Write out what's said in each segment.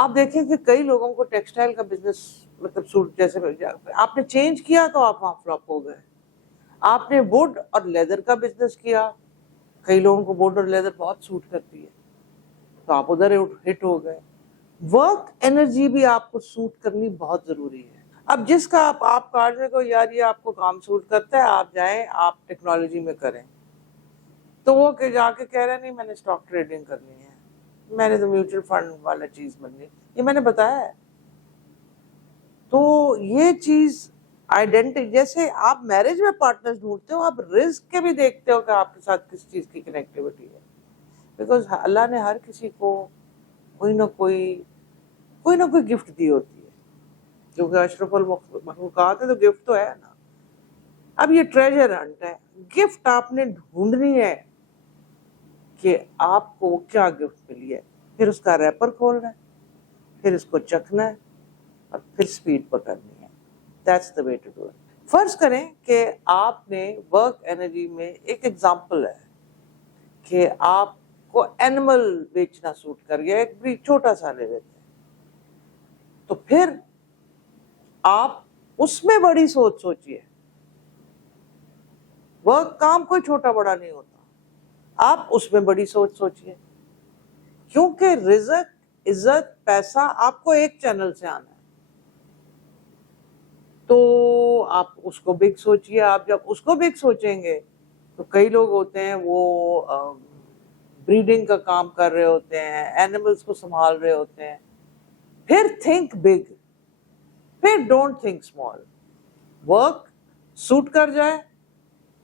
آپ دیکھیں کہ کئی لوگوں کو ٹیکسٹائل کا بزنس مطلب سوٹ جیسے آپ نے چینج کیا تو آپ وہاں فلاپ ہو گئے. آپ نے ووڈ اور لیدر کا بزنس کیا, کئی لوگوں کو ووڈ اور لیدر بہت سوٹ کرتی ہے تو آپ ادھر ہٹ ہو گئے. ورک انرجی بھی آپ کو سوٹ کرنی بہت ضروری ہے. اب جس کا آپ کارڈ میں کو یار یہ آپ کو کام سوٹ کرتا ہے, آپ جائیں آپ ٹیکنالوجی میں کریں, تو وہ کہ جا کے کہہ رہے نہیں میں نے اسٹاک ٹریڈنگ کرنی ہے, میں نے تو میوچل فنڈ والا چیز بننی, یہ میں نے بتایا ہے. تو یہ چیز آئیڈینٹی, جیسے آپ میرج میں پارٹنر ڈھونڈتے ہو, آپ رزق کے بھی دیکھتے ہو کہ آپ کے ساتھ کس چیز کی کنیکٹیوٹی ہے. بیکاز اللہ نے ہر کسی کو کوئی نہ کوئی گفٹ دی ہوتی ہے, کیونکہ اشرف المخلوقات ہے تو گفٹ تو ہے نا. اب یہ ٹریجر ہنٹ ہے, گفٹ آپ نے ڈھونڈنی ہے کہ آپ کو کیا گفٹ ملی ہے, پھر اس کا ریپر کھولنا ہے, پھر اس کو چکھنا ہے, اور پھر سپیڈ پکڑنی ہے. That's the way to do it. فرض کریں کہ آپ نے ورک انرجی میں ایک ایگزامپل ہے کہ آپ کو اینیمل بیچنا سوٹ کر گیا, ایک بھی چھوٹا سا لے لیتے ہیں, تو پھر آپ اس میں بڑی سوچ سوچیے. ورک کام کوئی چھوٹا بڑا نہیں ہوتا, آپ اس میں بڑی سوچ سوچیے, کیونکہ رزق, عزت, پیسہ آپ کو ایک چینل سے آنا ہے. تو آپ اس کو بگ سوچیے. آپ جب اس کو بگ سوچیں گے تو کئی لوگ ہوتے ہیں وہ بریڈنگ کا کام کر رہے ہوتے ہیں, اینیملز کو سنبھال رہے ہوتے ہیں. پھر تھنک بگ, پھر don't think small. Work suit کر جائے,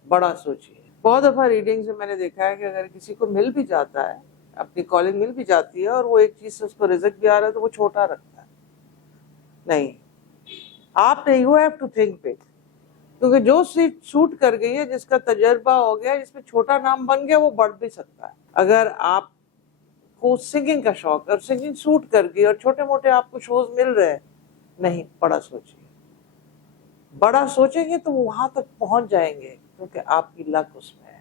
بڑا سوچیے. بہت دفعہ ریڈنگ سے میں نے دیکھا ہے کہ اگر کسی کو مل بھی جاتا ہے, اپنی کالنگ مل بھی جاتی ہے, اور وہ ایک چیز سے اس کو رزق بھی آ رہا ہے, تو وہ چھوٹا رکھتا ہے. نہیں, آپ نے you have to think big, کیونکہ جو سیٹ سوٹ کر گئی ہے, جس کا تجربہ ہو گیا, جس میں چھوٹا نام بن گیا, وہ بڑھ بھی سکتا ہے. اگر آپ کو سنگنگ کا شوق ہے اور سنگنگ سوٹ کر گئی اور چھوٹے موٹے آپ کو شوز مل رہے ہیں, نہیں, بڑا سوچیے. بڑا سوچیں گے تو وہاں تک پہنچ جائیں گے, کیونکہ آپ کی لک اس میں ہے.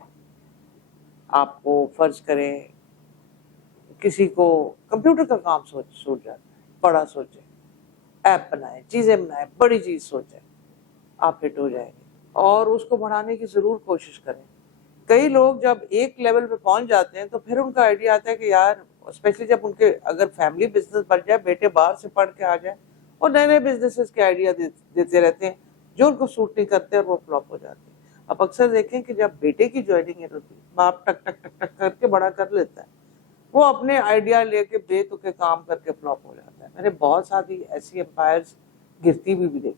آپ کو فرض کریں کسی کو کمپیوٹر کا کام سوچ جاتا ہے, بڑا سوچیں, ایپ بنائیں, چیزیں بنائیں, بڑی چیز سوچیں, آپ ہٹ ہو جائیں گے. اور اس کو بڑھانے کی ضرور کوشش کریں. کئی لوگ جب ایک لیول پہ پہنچ جاتے ہیں تو پھر ان کا آئیڈیا آتا ہے کہ یار, اسپیشلی جب ان کے اگر فیملی بزنس بن جائے, بیٹے باہر سے پڑھ کے آ جائیں اور نئے نئے بزنسز کے آئیڈیا دیتے رہتے ہیں جو ان کو سوٹ نہیں کرتے, اور وہ فلاپ ہو جاتے ہیں. اب اکثر دیکھیں کہ جب بیٹے کی جوائننگ ہے, باپ ٹک ٹک ٹک ٹک کر کے بڑا کر لیتا ہے, وہ اپنے آئیڈیا لے کے بے تکے کام کر کے فلاپ ہو جاتا ہے. میں نے بہت ساری ایسی امپائرز گرتی بھی دیکھی.